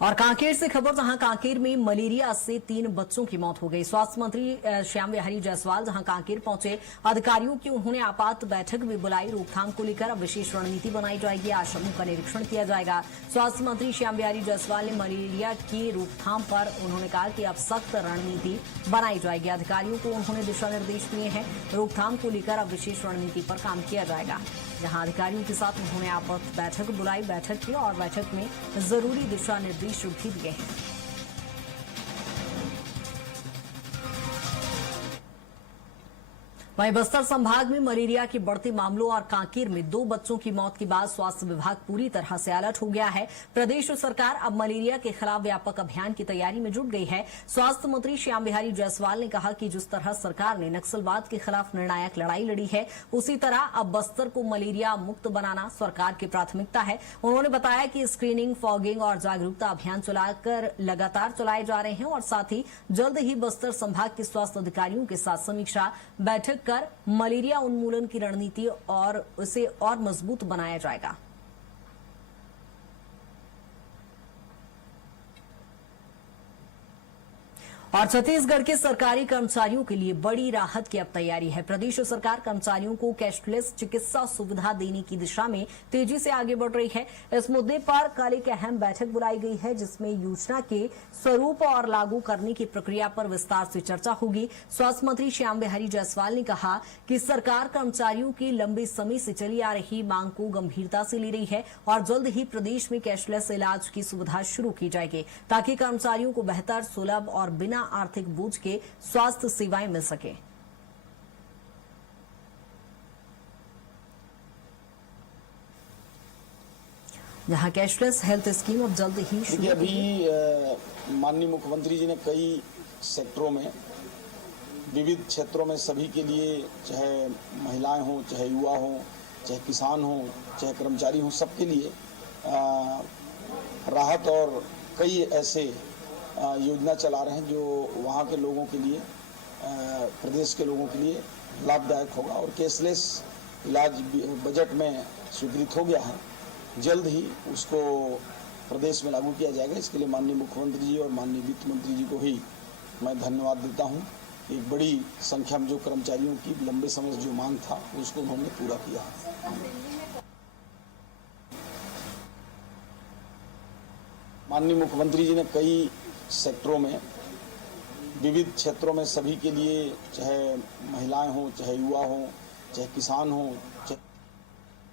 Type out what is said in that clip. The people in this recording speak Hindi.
और कांकेर से खबर, जहां कांकेर में मलेरिया से 3 बच्चों की मौत हो गई। स्वास्थ्य मंत्री श्याम बिहारी जायसवाल जहां कांकेर पहुंचे, अधिकारियों की उन्होंने आपात बैठक भी बुलाई। रोकथाम को लेकर अब विशेष रणनीति बनाई जाएगी। आज समूह का निरीक्षण किया जाएगा। स्वास्थ्य मंत्री श्याम बिहारी जायसवाल ने मलेरिया की रोकथाम पर उन्होंने कहा कि अब सख्त रणनीति बनाई जाएगी। अधिकारियों को उन्होंने दिशा निर्देश दिए हैं। रोकथाम को लेकर अब विशेष रणनीति पर काम किया जाएगा। जहां अधिकारियों के साथ उन्होंने आपात बैठक बुलाई, बैठक की और बैठक में जरूरी दिशा निर्देश भी दिए हैं। वहीं बस्तर संभाग में मलेरिया के बढ़ते मामलों और कांकेर में 2 बच्चों की मौत के बाद स्वास्थ्य विभाग पूरी तरह से अलर्ट हो गया है। प्रदेश सरकार अब मलेरिया के खिलाफ व्यापक अभियान की तैयारी में जुट गई है। स्वास्थ्य मंत्री श्याम बिहारी जायसवाल ने कहा कि जिस तरह सरकार ने नक्सलवाद के खिलाफ निर्णायक लड़ाई लड़ी है, उसी तरह अब बस्तर को मलेरिया मुक्त बनाना सरकार की प्राथमिकता है। उन्होंने बताया कि स्क्रीनिंग, फॉगिंग और जागरूकता अभियान चलाकर लगातार चलाए जा रहे हैं और साथ ही जल्द ही बस्तर संभाग के स्वास्थ्य अधिकारियों के साथ समीक्षा बैठक कर मलेरिया उन्मूलन की रणनीति और उसे और मजबूत बनाया जाएगा। और छत्तीसगढ़ के सरकारी कर्मचारियों के लिए बड़ी राहत की अब तैयारी है। प्रदेश सरकार कर्मचारियों को कैशलेस चिकित्सा सुविधा देने की दिशा में तेजी से आगे बढ़ रही है। इस मुद्दे पर कल एक अहम बैठक बुलाई गई है, जिसमें योजना के स्वरूप और लागू करने की प्रक्रिया पर विस्तार से चर्चा होगी। स्वास्थ्य मंत्री श्याम बिहारी जायसवाल ने कहा कि सरकार कर्मचारियों की लंबे समय से चली आ रही मांग को गंभीरता से ले रही है और जल्द ही प्रदेश में कैशलेस इलाज की सुविधा शुरू की जाएगी, ताकि कर्मचारियों को बेहतर, सुलभ और बिना आर्थिक बोझ के स्वास्थ्य सेवाएं मिल सके। जहां कैशलेस हेल्थ स्कीम अब जल्द ही शुरू। अभी माननीय मुख्यमंत्री जी ने कई सेक्टरों में, विविध क्षेत्रों में सभी के लिए, चाहे महिलाएं हों, चाहे युवा हों, चाहे किसान हों, चाहे कर्मचारी हों, सबके लिए राहत और कई ऐसे योजना चला रहे हैं जो वहाँ के लोगों के लिए, प्रदेश के लोगों के लिए लाभदायक होगा। और कैशलेस इलाज बजट में स्वीकृत हो गया है, जल्द ही उसको प्रदेश में लागू किया जाएगा। इसके लिए माननीय मुख्यमंत्री जी और माननीय वित्त मंत्री जी को भी मैं धन्यवाद देता हूँ। एक बड़ी संख्या में जो कर्मचारियों की लंबे समय से जो मांग था, उसको उन्होंने पूरा किया है। माननीय मुख्यमंत्री जी ने कई सेक्टरों में, विविध क्षेत्रों में सभी के लिए, चाहे महिलाएं हों, चाहे युवा हों, चाहे किसान हों, चाहे